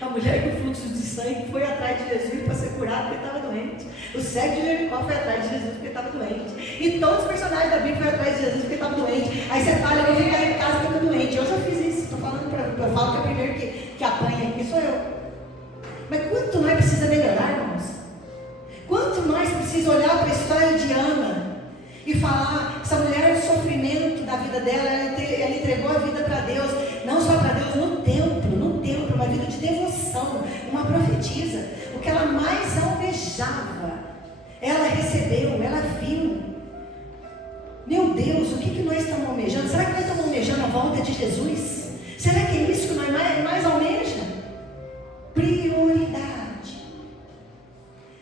A mulher com fluxo de sangue foi atrás de Jesus para ser curada porque estava doente. O cego de Jericó foi atrás de Jesus porque estava doente. E todos os personagens da Bíblia foram atrás de Jesus porque estavam doentes. Aí você fala: eu vou ficar em casa porque eu estou doente. Eu já fiz isso, estou falando para eu falo que é o primeiro que apanha aqui sou eu. Mas quanto nós precisa melhorar, irmãos? Quanto nós precisa olhar para a história de Ana e falar: essa mulher, o sofrimento da vida dela, ela entregou a vida para Deus, não só para Deus, no templo, uma vida de devoção, uma profetisa. O que ela mais almejava, ela recebeu, ela viu. Meu Deus, o que nós estamos almejando? Será que nós estamos almejando a volta de Jesus? Será que é isso que nós mais almeja? Prioridade.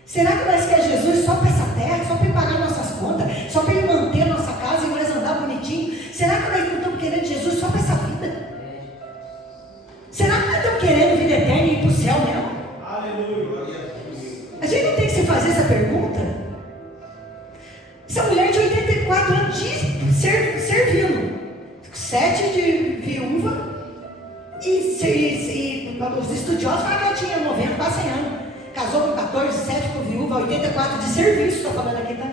Será que nós queremos Jesus só para essa terra, só para ele pagar nossas contas, só para ele manter a nossa casa e nós andar bonitinho? Será que nós não estamos querendo Jesus só para essa vida? Será que nós estamos querendo vida eterna e ir para o céu mesmo? Aleluia. A gente não tem que se fazer essa pergunta? Essa mulher de 84 anos servindo, 7 de viúva, e os estudiosos falam que ela tinha 90, quase 100 anos. Casou com 14, 7 com viúva, 84 de serviço, estou falando aqui, tá?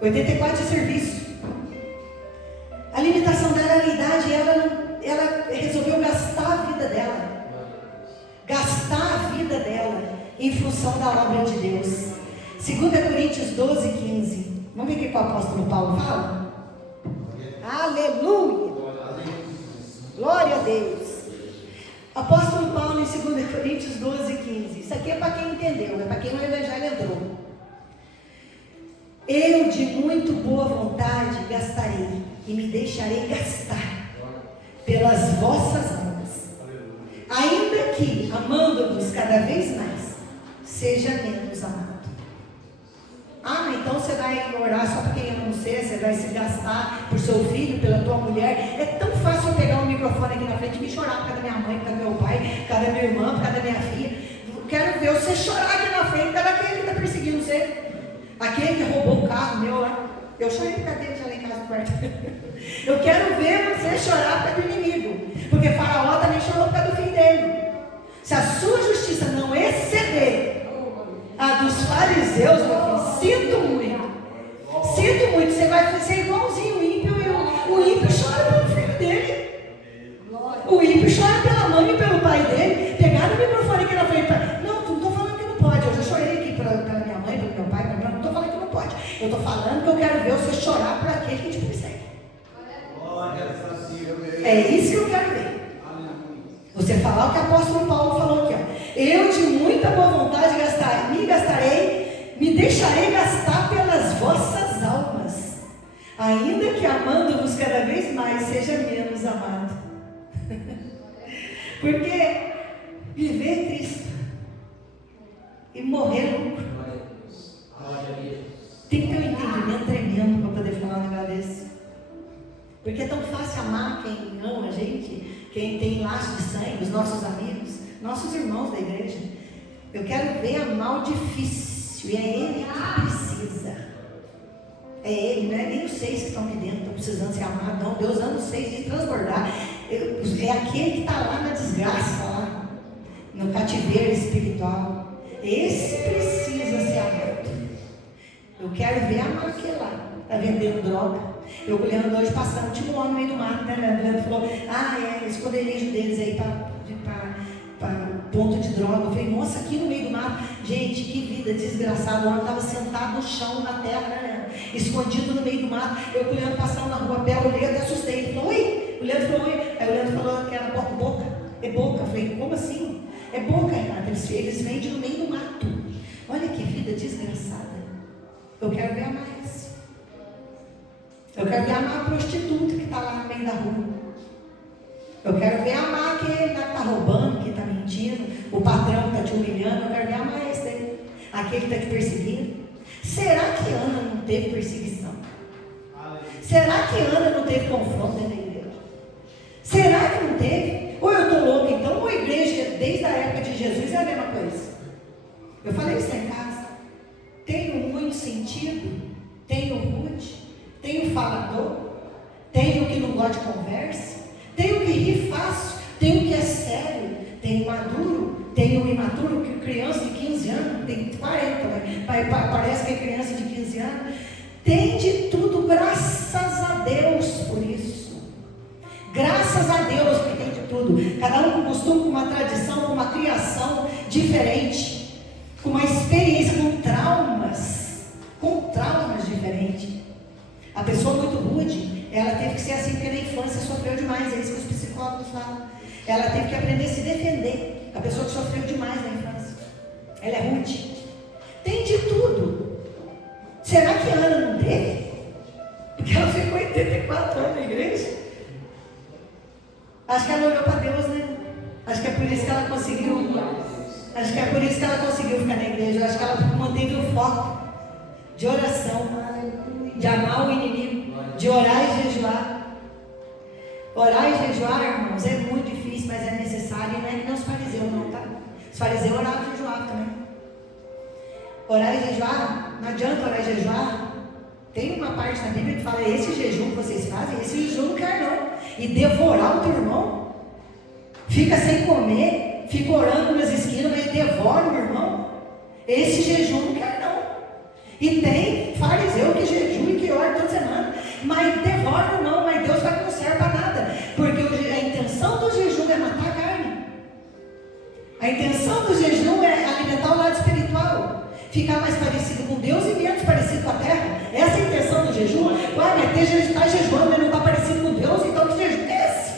84 de serviço. A limitação dela era a idade, e ela resolveu gastar a vida dela. Gastar a vida dela em função da obra de Deus. 2 Coríntios 12, 15. Vamos ver o que o apóstolo Paulo fala? Aleluia! Glória a Deus! Apóstolo Paulo em 2 Coríntios 12, 15. Isso aqui é para quem entendeu, é para quem o Evangelho entrou. Eu de muito boa vontade gastarei e me deixarei gastar pelas vossas almas, ainda que, amando-vos cada vez mais, seja menos amado. Ah, mas então você vai orar só para quem ama você vai se gastar por seu filho, pela tua mulher. É tão fácil eu pegar o microfone aqui na frente e me chorar por causa da minha mãe, por causa do meu pai, por causa da minha irmã, por causa da minha filha. Quero ver você chorar aqui na frente por causa daquele que está perseguindo você. Aquele que roubou o carro meu lá. Eu chorei por causa dele já lá em casa no quarto. Eu quero ver você chorar por causa do inimigo. Porque Faraó também chorou por causa do filho dele. Se a sua justiça não exceder a dos fariseus, meu filho, sinto muito. Sinto muito. Você vai ser igualzinho o ímpio. O ímpio chora pelo filho dele. O ímpio chora pela mãe e pelo pai dele. Pegaram o microfone aqui na frente. Não, não estou falando que não pode. Eu já chorei aqui pela minha mãe, pelo meu pai, não estou falando que não pode. Eu estou falando que eu quero ver você chorar por aquele que te persegue. É isso que eu quero ver. Você falar o que o apóstolo Paulo falou aqui, ó. Eu de muita boa vontade me deixarei gastar pelas vossas almas, ainda que amando-vos cada vez mais, seja menos amado. Porque viver é Cristo e morrer é lucro. Tem que ter um entendimento tremendo para poder falar um negócio desse. Porque é tão fácil amar quem ama a gente, quem tem laço de sangue, os nossos amigos, nossos irmãos da igreja. Eu quero ver amar o difícil, e é ele que precisa. É ele, não é nem os 6 que estão aqui dentro, estão precisando ser amados, não. Deus ama os 6 de transbordar. É aquele que está lá na desgraça, lá, no cativeiro espiritual. Esse precisa ser amado. Eu quero ver amar aquele lá, está vendendo droga. Eu olhando hoje, passando, tipo lá no meio do mato, né? O Leandro falou, esconderijo deles aí para ponto de droga. Eu falei, nossa, aqui no meio do mato, gente, que vida desgraçada. O homem estava sentado no chão, na terra, né? Escondido no meio do mato. Eu com o Leandro passando na rua a pé, olhei, até assustei. Ele falou, oi? O Leandro falou, oi? Aí o Leandro falou que era boca. É boca. Eu falei, como assim? É boca, Renata. Eles vendem no meio do mato. Olha que vida desgraçada. Eu quero ver amar isso. Eu quero ver amar a prostituta que está lá no meio da rua. Eu quero ver amar aquele que está roubando, que está mentindo, o patrão que está te humilhando. Eu quero ver amar esse daí, aquele que está te perseguindo. Será que Ana não teve perseguição? Será que Ana não teve confronto dentro da igreja? Será que não teve? Ou eu estou louca então, ou a igreja desde a época de Jesus é a mesma coisa? Eu falei isso em casa. Tenho muito sentido, tenho rude, tenho falador, tenho que não gosta de conversa, tenho que rir fácil, tenho que é sério, tenho maduro, tenho imaturo, que criança de 15 anos, tem 40, né? Parece que é criança de 15 anos. Tem de tudo, graças a Deus por isso. Graças a Deus que tem de tudo. Cada um com um costume, com uma tradição, com uma criação diferente, com uma experiência, com traumas diferentes. A pessoa muito rude, ela teve que ser assim porque na infância sofreu demais, é isso que os psicólogos falam. Ela teve que aprender a se defender. A pessoa que sofreu demais na infância, ela é rude. Tem de tudo. Será que Ana não teve? Porque ela ficou 84 anos na igreja. Acho que ela olhou para Deus, né? Acho que é por isso que ela conseguiu. Acho que é por isso que ela conseguiu ficar na igreja. Acho que ela manteve o foco de oração, de amar o inimigo, de orar e jejuar. Orar e jejuar, irmãos, é muito difícil, mas é necessário. E não é que nem os fariseus, não, tá? Os fariseus oravam e jejuavam também. Orar e jejuar, não adianta orar e jejuar. Tem uma parte na Bíblia que fala: esse jejum que vocês fazem, esse jejum não quer não. E devorar o teu irmão, fica sem comer, fica orando nas esquinas, mas devora o irmão. Esse jejum não quer não. E tem fariseu que jejua e que ora toda semana, mas devora o irmão, mas Deus vai que não serve para nada, porque a intenção do jejum é matar a carne. A intenção do jejum é alimentar o lado espiritual, ficar mais parecido com Deus e menos parecido com a terra. Essa é a intenção do jejum. Mas está jejuando, mas não está parecido com Deus, então que jejum é esse?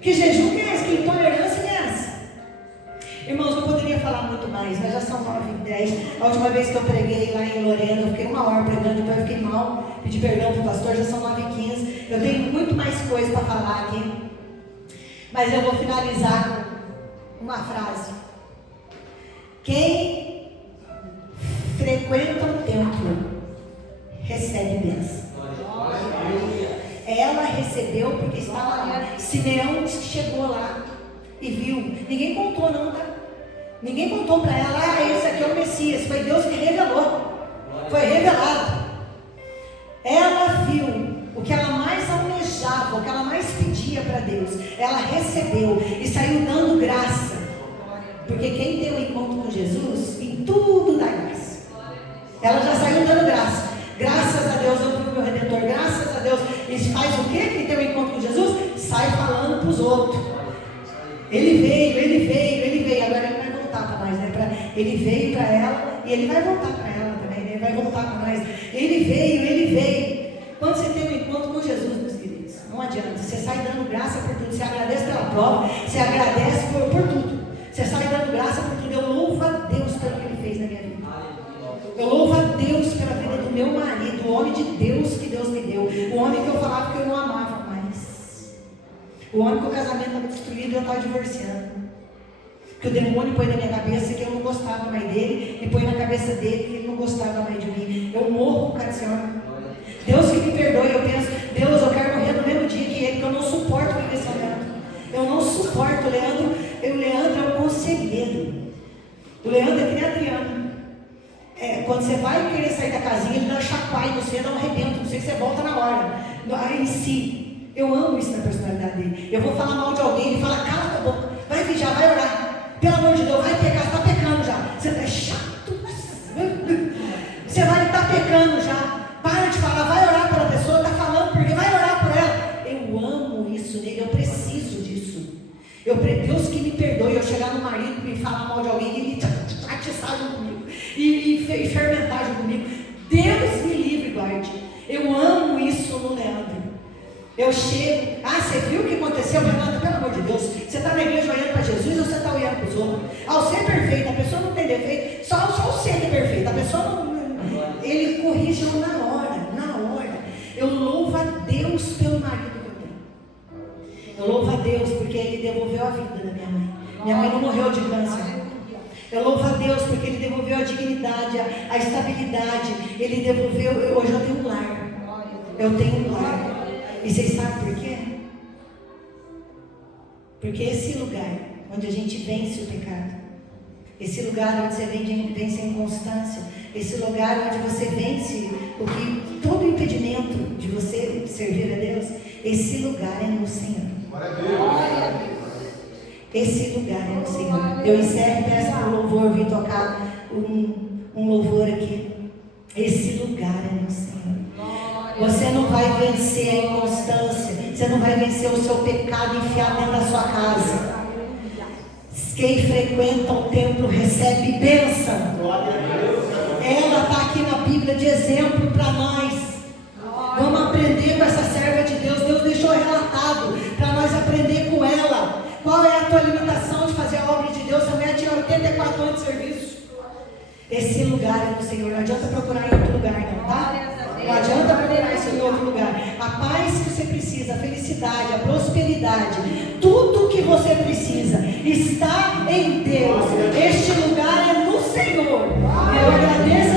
Que jejum que é esse? Que intolerância 10. A última vez que eu preguei lá em Lorena, eu fiquei 1 hora pregando, depois eu fiquei mal, pedi perdão para o pastor, já são 9h15. Eu tenho muito mais coisa para falar aqui, mas eu vou finalizar com uma frase. Quem frequenta o templo recebe bênção. Ela recebeu porque estava lá. Simeão disse que chegou lá e viu. Ninguém contou não, tá? Ninguém contou para ela, esse aqui é o Messias. Foi Deus que revelou. Foi revelado. Ela viu o que ela mais almejava, o que ela mais pedia para Deus. Ela recebeu e saiu dando graça. Porque quem tem um encontro com Jesus, em tudo dá graça. Ela já saiu dando graça. Graças a Deus eu vi o meu Redentor. Graças a Deus. E faz o quê? Quem tem um encontro com Jesus? Sai falando para os outros. Ele veio. Agora ele vai voltar para nós, né? Ele veio para ela e ele vai voltar para ela também, né? Ele vai voltar para nós. Ele veio. Quando você tem um encontro com Jesus, meus queridos, não adianta. Você sai dando graça por tudo. Você agradece pela prova. Você agradece por tudo. Você sai dando graça por tudo. Eu louvo a Deus pelo que Ele fez na minha vida. Eu louvo a Deus pela vida do meu marido, o homem de Deus que Deus me deu. O homem que eu falava que eu não amava mais. O homem que o casamento estava destruído e eu estava divorciando. Que o demônio põe na minha cabeça que eu não gostava mais dele e põe na cabeça dele que ele não gostava mais de mim. Eu morro por causa desse homem. Deus que me perdoe, eu penso, Deus, eu quero morrer no mesmo dia que ele, que eu não suporto viver sem o Leandro. Eu não suporto o Leandro. O Leandro é um conselheiro. O Leandro é que nem Adriano. Quando você vai querer sair da casinha, ele dá um chacoalho no você, dá um rebento, não sei se você volta na hora. Aí em si, eu amo isso na personalidade dele. Eu vou falar mal de alguém, ele fala, cala tua boca, vai vigiar, vai orar. Pelo amor de Deus, vai pecar, você está pecando já. Você é chato. Você vai estar pecando já. Para de falar, vai orar pela pessoa, está falando porque vai orar por ela. Eu amo isso nele, eu preciso disso. Deus que me perdoe, eu chegar no marido e falar mal de alguém e ele atiçar junto comigo. E fermentar junto comigo. Deus me livre, guarde. Eu amo isso no Leandro. Eu chego, você viu o que aconteceu? Leandro, pelo amor de Deus, você está na igreja olhando para Jesus ou você está olhando para os outros? Você é perfeito, a pessoa não tem defeito, só você que é perfeito, a pessoa não. Ele corrige na hora. Eu louvo a Deus pelo marido que eu tenho. Eu louvo a Deus porque Ele devolveu a vida da minha mãe. Minha mãe não morreu de câncer. Eu louvo a Deus porque Ele devolveu a dignidade, a estabilidade. Ele devolveu, hoje eu tenho um lar. Eu tenho um lar. E vocês sabem por quê? Porque esse lugar onde a gente vence o pecado, esse lugar onde você vence a inconstância, esse lugar onde você vence todo o impedimento de você servir a Deus, esse lugar é no Senhor. Esse lugar é no Senhor. Eu encerro e peço para o louvor vir tocar um louvor aqui. Esse lugar é no Senhor. Você não vai vencer a inconstância. Você não vai vencer o seu pecado enfiado dentro da sua casa. Quem frequenta o templo recebe bênção. Ela está aqui na Bíblia de exemplo para nós. Vamos aprender com essa serva de Deus. Deus deixou relatado para nós aprender com ela. Qual é a tua limitação de fazer a obra de Deus? A mulher tinha 84 anos de serviço. Esse lugar é do Senhor. Não adianta procurar em outro lugar, não, tá? Não adianta procurar isso em outro lugar. A paz que você precisa, a felicidade, a prosperidade, tudo que você precisa está em Deus. Este lugar é no Senhor. Eu agradeço